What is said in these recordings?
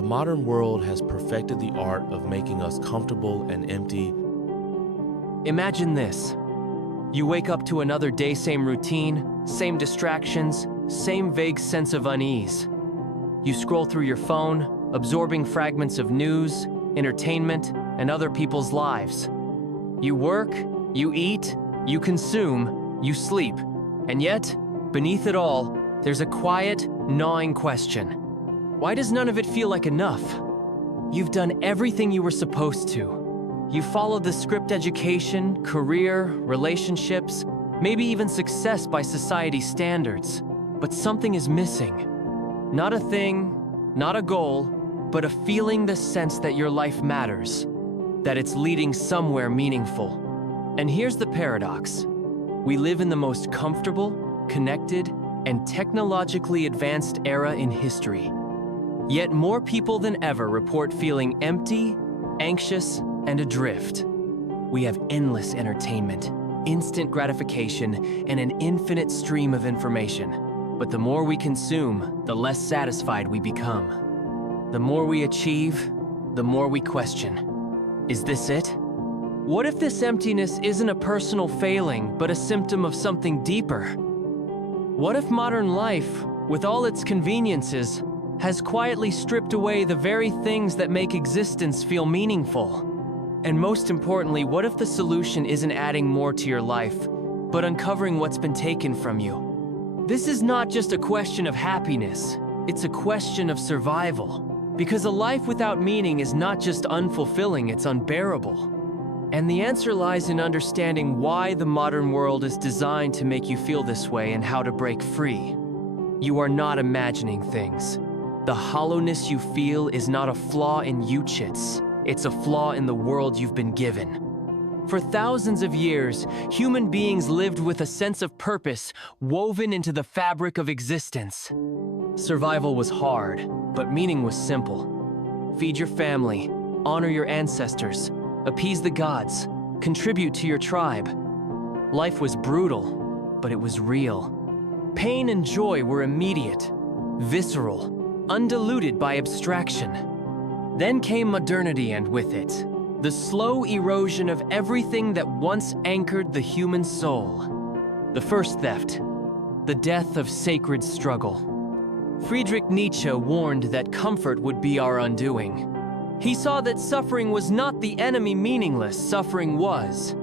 The modern world has perfected the art of making us comfortable and empty. Imagine this. You wake up to another day, same routine, same distractions, same vague sense of unease. You scroll through your phone, absorbing fragments of news, entertainment, and other people's lives. You work, you eat, you consume, you sleep. And yet, beneath it all, there's a quiet, gnawing question. Why does none of it feel like enough? You've done everything you were supposed to. You followed the script: education, career, relationships, maybe even success by society's standards. But something is missing. Not a thing, not a goal, but a feeling, the sense that your life matters, that it's leading somewhere meaningful. And here's the paradox. We live in the most comfortable, connected, and technologically advanced era in history. Yet more people than ever report feeling empty, anxious, and adrift. We have endless entertainment, instant gratification, and an infinite stream of information. But the more we consume, the less satisfied we become. The more we achieve, the more we question. Is this it? What if this emptiness isn't a personal failing, but a symptom of something deeper? What if modern life, with all its conveniences, has quietly stripped away the very things that make existence feel meaningful? And most importantly, what if the solution isn't adding more to your life, but uncovering what's been taken from you? This is not just a question of happiness, it's a question of survival. Because a life without meaning is not just unfulfilling, it's unbearable. And the answer lies in understanding why the modern world is designed to make you feel this way and how to break free. You are not imagining things. The hollowness you feel is not a flaw in you, chits. It's a flaw in the world you've been given. For thousands of years, human beings lived with a sense of purpose woven into the fabric of existence. Survival was hard, but meaning was simple. Feed your family, honor your ancestors, appease the gods, contribute to your tribe. Life was brutal, but it was real. Pain and joy were immediate, visceral, undiluted by abstraction. Then came modernity, and with it, the slow erosion of everything that once anchored the human soul. The first theft, the death of sacred struggle. Friedrich Nietzsche warned that comfort would be our undoing. He saw that suffering was not the enemy. Meaningless suffering was.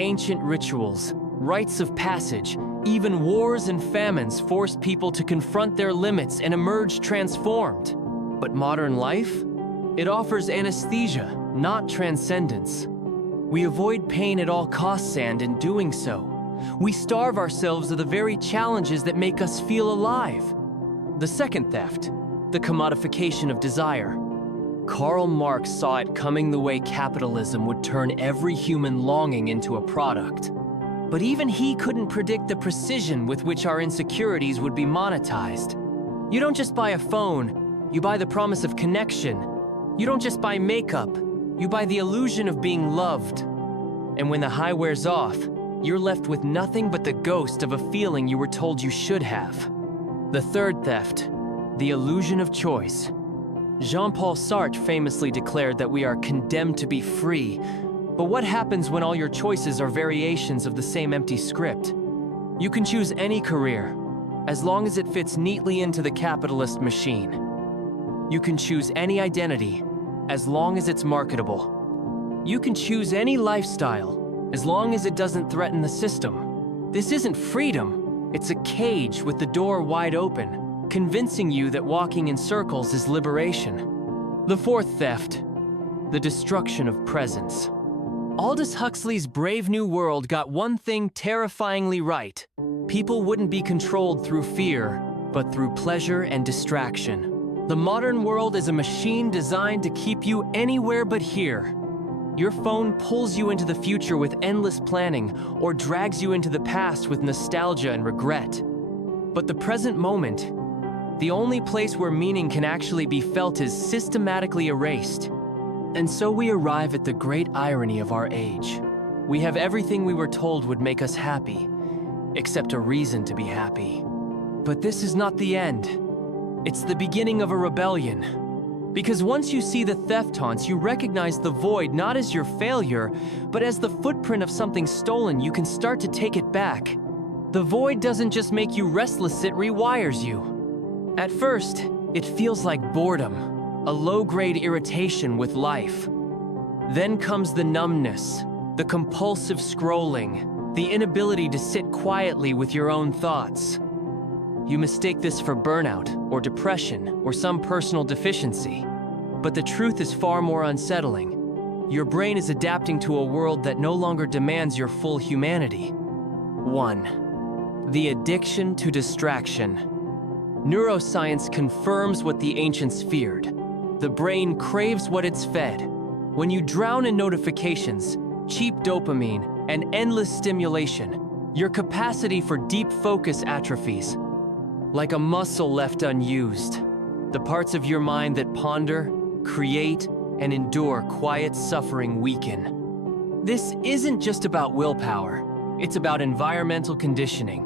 Ancient rituals, rites of passage, even wars and famines forced people to confront their limits and emerge transformed. But modern life? It offers anesthesia, not transcendence. We avoid pain at all costs, and in doing so, we starve ourselves of the very challenges that make us feel alive. The second theft, the commodification of desire. Karl Marx saw it coming the way capitalism would turn every human longing into a product. But even he couldn't predict the precision with which our insecurities would be monetized. You don't just buy a phone, you buy the promise of connection. You don't just buy makeup, you buy the illusion of being loved. And when the high wears off, you're left with nothing but the ghost of a feeling you were told you should have. The third theft, the illusion of choice. Jean-Paul Sartre famously declared that we are condemned to be free. But what happens when all your choices are variations of the same empty script? You can choose any career, as long as it fits neatly into the capitalist machine. You can choose any identity, as long as it's marketable. You can choose any lifestyle, as long as it doesn't threaten the system. This isn't freedom, it's a cage with the door wide open, convincing you that walking in circles is liberation. The fourth theft, the destruction of presence. Aldous Huxley's Brave New World got one thing terrifyingly right. People wouldn't be controlled through fear, but through pleasure and distraction. The modern world is a machine designed to keep you anywhere but here. Your phone pulls you into the future with endless planning, or drags you into the past with nostalgia and regret. But the present moment, the only place where meaning can actually be felt, is systematically erased. And so we arrive at the great irony of our age. We have everything we were told would make us happy, except a reason to be happy. But this is not the end. It's the beginning of a rebellion. Because once you see the theft taunts, you recognize the void not as your failure, but as the footprint of something stolen. You can start to take it back. The void doesn't just make you restless, it rewires you. At first, it feels like boredom, a low-grade irritation with life. Then comes the numbness, the compulsive scrolling, the inability to sit quietly with your own thoughts. You mistake this for burnout, or depression, or some personal deficiency. But the truth is far more unsettling. Your brain is adapting to a world that no longer demands your full humanity. 1. The addiction to distraction. Neuroscience confirms what the ancients feared. The brain craves what it's fed. When you drown in notifications, cheap dopamine, and endless stimulation, your capacity for deep focus atrophies. Like a muscle left unused, the parts of your mind that ponder, create, and endure quiet suffering weaken. This isn't just about willpower, it's about environmental conditioning.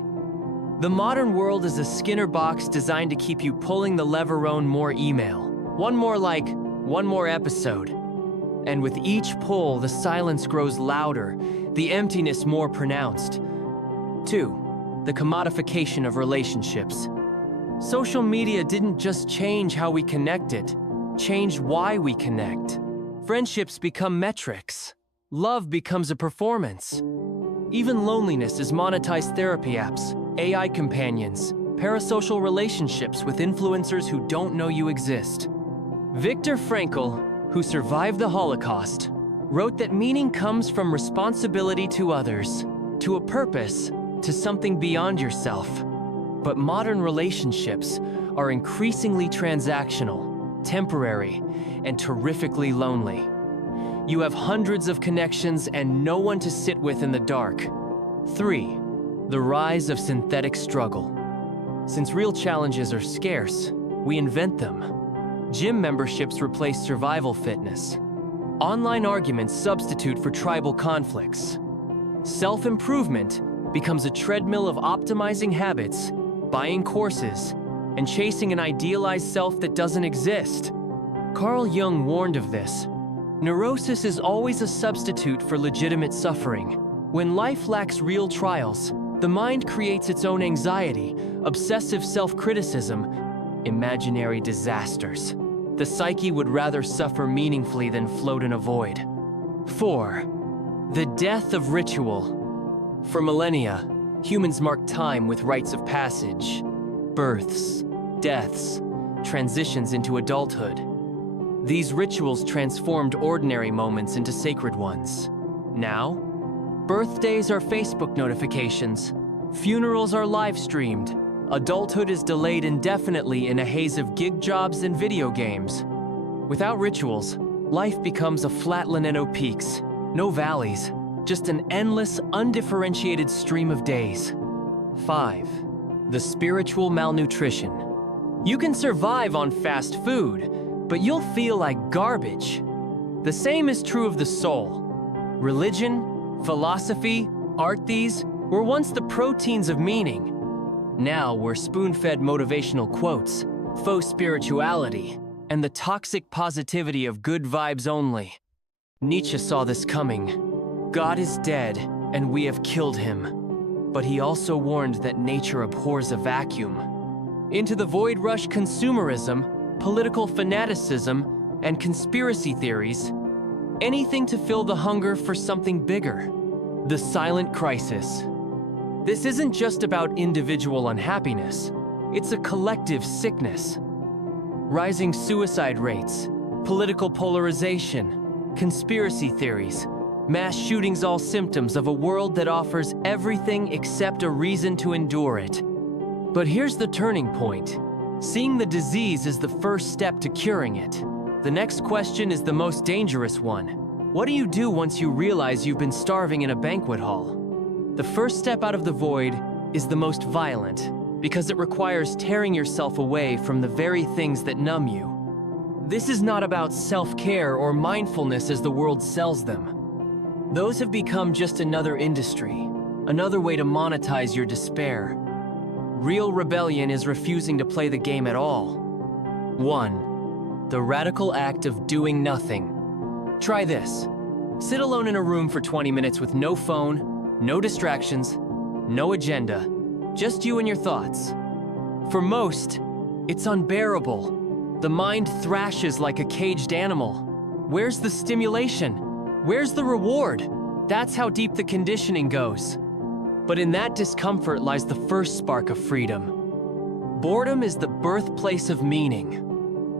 The modern world is a Skinner box designed to keep you pulling the lever on more email. One more like, one more episode. And with each pull, the silence grows louder, the emptiness more pronounced. 2. The commodification of relationships. Social media didn't just change how we connect, it changed why we connect. Friendships become metrics. Love becomes a performance. Even loneliness is monetized therapy apps, AI companions, parasocial relationships with influencers who don't know you exist. Viktor Frankl, who survived the Holocaust, wrote that meaning comes from responsibility to others, to a purpose, to something beyond yourself. But modern relationships are increasingly transactional, temporary, and terrifically lonely. You have hundreds of connections and no one to sit with in the dark. 3. The rise of synthetic struggle. Since real challenges are scarce, we invent them. Gym memberships replace survival fitness. Online arguments substitute for tribal conflicts. Self-improvement becomes a treadmill of optimizing habits, buying courses, and chasing an idealized self that doesn't exist. Carl Jung warned of this. Neurosis is always a substitute for legitimate suffering. When life lacks real trials, the mind creates its own anxiety, obsessive self-criticism, imaginary disasters. The psyche would rather suffer meaningfully than float in a void. 4. The death of ritual. For millennia, humans marked time with rites of passage, births, deaths, transitions into adulthood. These rituals transformed ordinary moments into sacred ones. Now, birthdays are Facebook notifications, funerals are live-streamed, adulthood is delayed indefinitely in a haze of gig jobs and video games. Without rituals, life becomes a flatland and no peaks, no valleys, just an endless, undifferentiated stream of days. 5. The spiritual malnutrition. You can survive on fast food, but you'll feel like garbage. The same is true of the soul. Religion, philosophy, art, these were once the proteins of meaning. Now we're spoon-fed motivational quotes, faux spirituality, and the toxic positivity of good vibes only. Nietzsche saw this coming. God is dead, and we have killed him. But he also warned that nature abhors a vacuum. Into the void rush consumerism, political fanaticism, and conspiracy theories, anything to fill the hunger for something bigger. The silent crisis. This isn't just about individual unhappiness, it's a collective sickness. Rising suicide rates, political polarization, conspiracy theories, mass shootings, all symptoms of a world that offers everything except a reason to endure it. But here's the turning point. Seeing the disease is the first step to curing it. The next question is the most dangerous one. What do you do once you realize you've been starving in a banquet hall? The first step out of the void is the most violent, because it requires tearing yourself away from the very things that numb you. This is not about self-care or mindfulness as the world sells them. Those have become just another industry, another way to monetize your despair. Real rebellion is refusing to play the game at all. 1. the radical act of doing nothing. Try this. Sit alone in a room for 20 minutes with no phone, no distractions, no agenda, just you and your thoughts. For most, it's unbearable. The mind thrashes like a caged animal. Where's the stimulation? Where's the reward? That's how deep the conditioning goes. But in that discomfort lies the first spark of freedom. Boredom is the birthplace of meaning.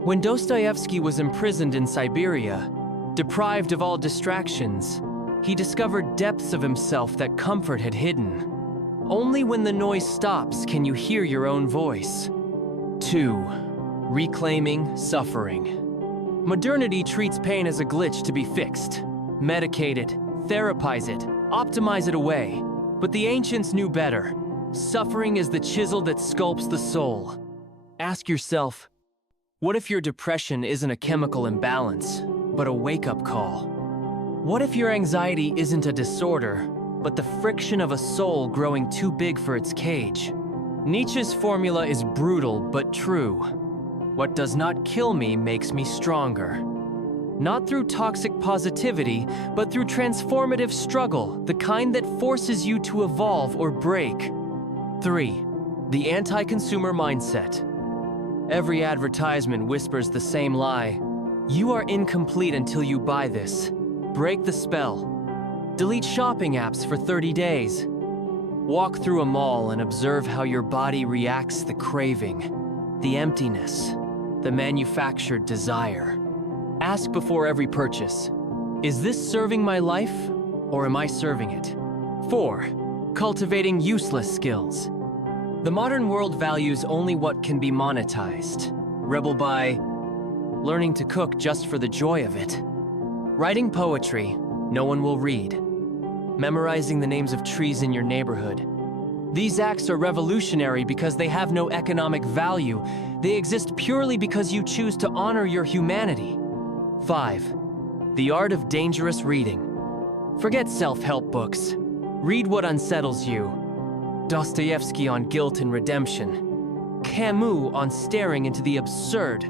When Dostoevsky was imprisoned in Siberia, deprived of all distractions, he discovered depths of himself that comfort had hidden. Only when the noise stops can you hear your own voice. 2. Reclaiming suffering. Modernity treats pain as a glitch to be fixed. Medicate it, therapize it, optimize it away. But the ancients knew better. Suffering is the chisel that sculpts the soul. Ask yourself, what if your depression isn't a chemical imbalance, but a wake-up call? What if your anxiety isn't a disorder, but the friction of a soul growing too big for its cage? Nietzsche's formula is brutal but true. What does not kill me makes me stronger. Not through toxic positivity, but through transformative struggle, the kind that forces you to evolve or break. 3. The anti-consumer mindset. Every advertisement whispers the same lie. You are incomplete until you buy this. Break the spell. Delete shopping apps for 30 days. Walk through a mall and observe how your body reacts to the craving, the emptiness, the manufactured desire. Ask before every purchase, is this serving my life or am I serving it? 4. Cultivating useless skills. The modern world values only what can be monetized. Rebel by learning to cook just for the joy of it. Writing poetry no one will read. Memorizing the names of trees in your neighborhood. These acts are revolutionary because they have no economic value. They exist purely because you choose to honor your humanity. 5. The art of dangerous reading. Forget self-help books. Read what unsettles you. Dostoevsky on guilt and redemption. Camus on staring into the absurd.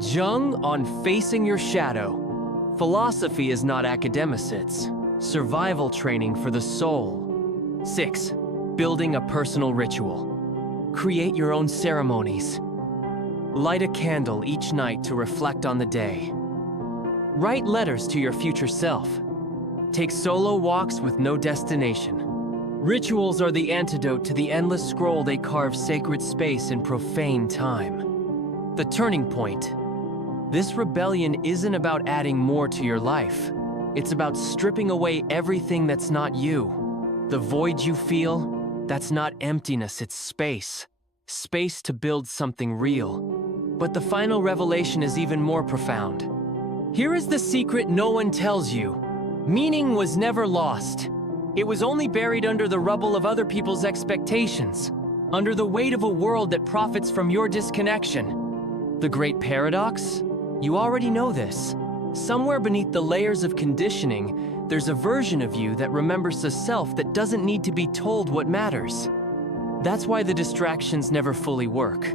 Jung on facing your shadow. Philosophy is not academicids. Survival training for the soul. 6. Building a personal ritual. Create your own ceremonies. Light a candle each night to reflect on the day. Write letters to your future self. Take solo walks with no destination. Rituals are the antidote to the endless scroll they carve sacred space in profane time. The turning point. This rebellion isn't about adding more to your life. It's about stripping away everything that's not you. The void you feel, that's not emptiness, it's space. Space to build something real. But the final revelation is even more profound. Here is the secret no one tells you. Meaning was never lost. It was only buried under the rubble of other people's expectations, under the weight of a world that profits from your disconnection. The great paradox? You already know this. Somewhere beneath the layers of conditioning, there's a version of you that remembers a self that doesn't need to be told what matters. That's why the distractions never fully work.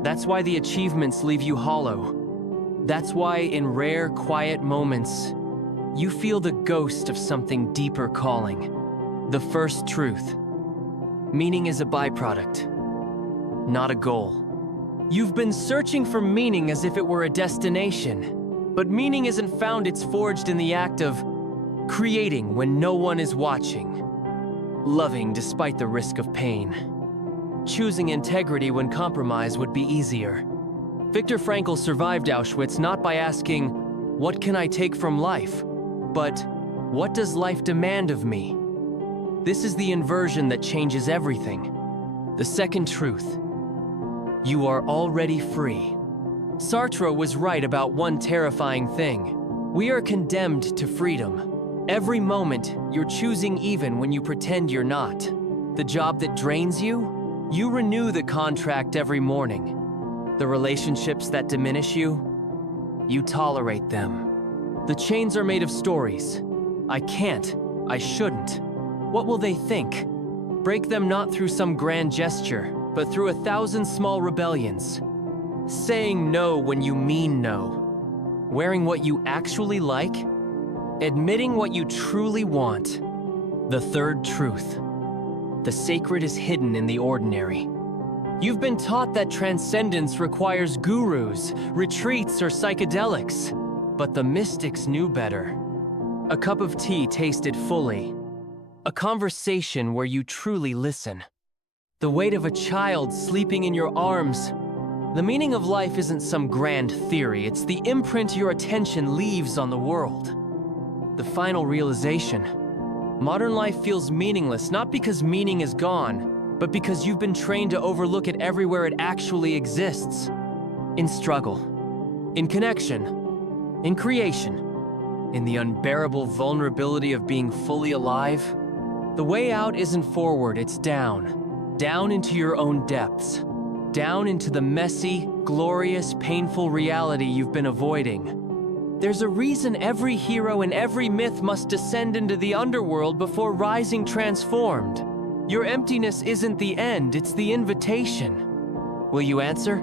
That's why the achievements leave you hollow. That's why in rare, quiet moments, you feel the ghost of something deeper calling. The first truth. Meaning is a byproduct, not a goal. You've been searching for meaning as if it were a destination. But meaning isn't found, it's forged in the act of creating when no one is watching. Loving despite the risk of pain. Choosing integrity when compromise would be easier. Viktor Frankl survived Auschwitz not by asking, what can I take from life? But, what does life demand of me? This is the inversion that changes everything. The second truth. You are already free. Sartre was right about one terrifying thing. We are condemned to freedom. Every moment, you're choosing even when you pretend you're not. The job that drains you, you renew the contract every morning. The relationships that diminish you, you tolerate them. The chains are made of stories. I can't. I shouldn't. What will they think? Break them not through some grand gesture, but through 1,000 small rebellions. saying no when you mean no, wearing what you actually like, admitting what you truly want. The third truth: the sacred is hidden in the ordinary. You've been taught that transcendence requires gurus, retreats, or psychedelics, but the mystics knew better. A cup of tea tasted fully, a conversation where you truly listen, the weight of a child sleeping in your arms. The meaning of life isn't some grand theory, it's the imprint your attention leaves on the world. The final realization: modern life feels meaningless not because meaning is gone, but because you've been trained to overlook it everywhere it actually exists. In struggle, in connection, in creation, in the unbearable vulnerability of being fully alive. The way out isn't forward, it's down. Down into your own depths. Down into the messy, glorious, painful reality you've been avoiding. There's a reason every hero in every myth must descend into the underworld before rising transformed. Your emptiness isn't the end, it's the invitation. Will you answer?